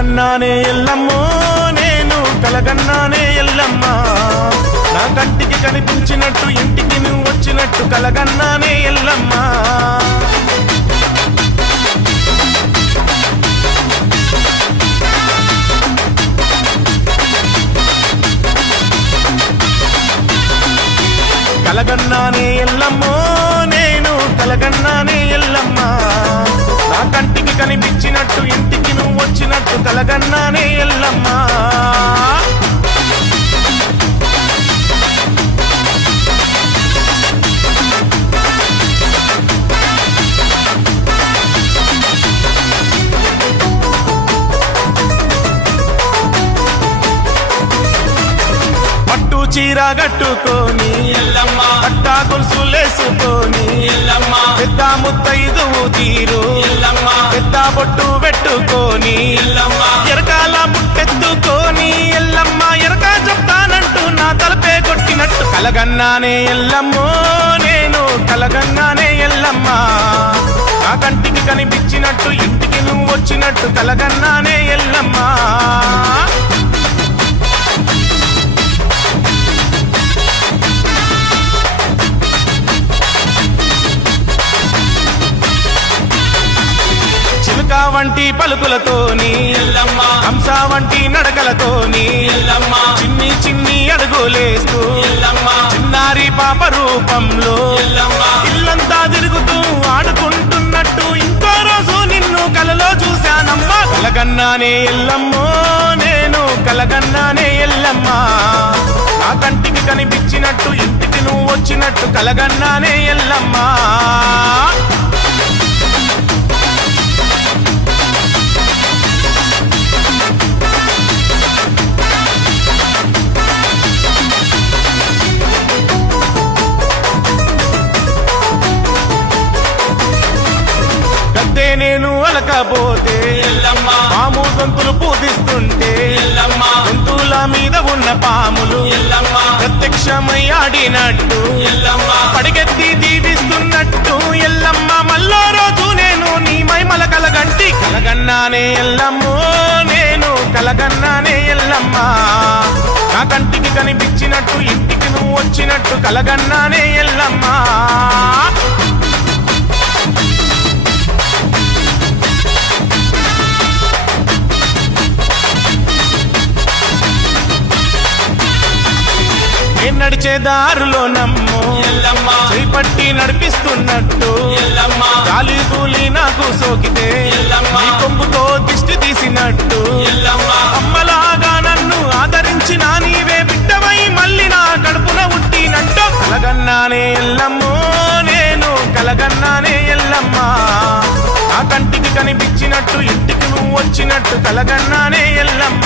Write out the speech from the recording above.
కలగన్నానే ఎల్లమ్మో నేను కలగన్నానే ఎల్లమ్మ నా కంటికి కనిపించినట్టు ఇంటికి నువ్వు వచ్చినట్టు కలగన్నానే ఎల్లమ్మ కలగన్నానే ఎల్లమ్మో నేను కలగన్నానే ఎల్లమ్మ నా కంటికి కనిపించినట్టు ఇంటికి నువ్వు వచ్చినట్టు కలగన్నానే ఎల్లమ్మ పట్టు చీర కట్టుకొని ఎల్లమ్మ పట్టా గొలుసులేసుకొని ఎల్లమ్మ పెద్ద ముత్తైదువు తీరు ఎల్లమ్మ పెద్ద బొట్టు పెట్టుకొని ఎల్లమ్మ ఎరకాల బుట్టెత్తుకొని ఎల్లమ్మ ఎరక చెప్తానంటూ నా తలపే కొట్టినట్టు కలగన్నానే ఎల్లమ్మో నేను కలగన్నానే ఎల్లమ్మ నా కంటికి కనిపించినట్టు ఇంటికి నువ్వు వచ్చినట్టు కలగన్నానే ఎల్లమ్మ చిలుక వంటి పలుకులతోని ఎల్లమ్మ హంస వంటి నడకలతోని ఎల్లమ్మ చిన్ని చిన్ని అడుగులేస్తూ ఎల్లమ్మ చిన్నారి పాప రూపంలో ఎల్లమ్మ ఇల్లంతా తిరుగుతూ ఆడుకుంటున్నట్టు ఇంకో రోజు నిన్ను కలలో చూశానమ్మా కలగన్నానే ఎల్లమ్మో నేను కలగన్నానే ఎల్లమ్మ నా కంటికి కనిపించినట్టు ఇంటికి నువ్వు వచ్చినట్టు కలగన్నానే ఎల్లమ్మ గద్దే నేను అలకపోతే ఎల్లమ్మ పాము గొంతులు పూజిస్తుంటే ఎల్లమ్మ గొంతుల మీద ఉన్న పాములు ఎల్లమ్మ ప్రత్యక్షమై ఆడినట్టు ఎల్లమ్మ పడిగెత్తి దీవిస్తున్నట్టు ఎల్లమ్మ మల్లో రోజు నేను నీ మైమల కలగంటి కలగన్నానే ఎల్లమ్మో నేను కలగన్నానే ఎల్లమ్మ నా కంటికి కనిపించినట్టు ఇంటికి నువ్వు వచ్చినట్టు కలగన్నానే ఎల్లమ్మ నేను నడిచే దారులో నమ్ము ఎల్లమ్మ చేపట్టి నడిపిస్తున్నట్టు ఎల్లమ్మ గాలి కూలి నాకు సోకితే ఎల్లమ్మ నీ కొంగుతో దిష్టి తీసినట్టు ఎల్లమ్మ అమ్మలాగా నన్ను ఆదరించిన నీవే బిడ్డవై మళ్ళీ నా కడుపున ఉట్టినట్టు కలగన్నానే ఎల్లమ్మో నేను కలగన్నానే ఎల్లమ్మ నా కంటికి కనిపించినట్టు ఇంటికి నువ్వు వచ్చినట్టు కలగన్నానే ఎల్లమ్మ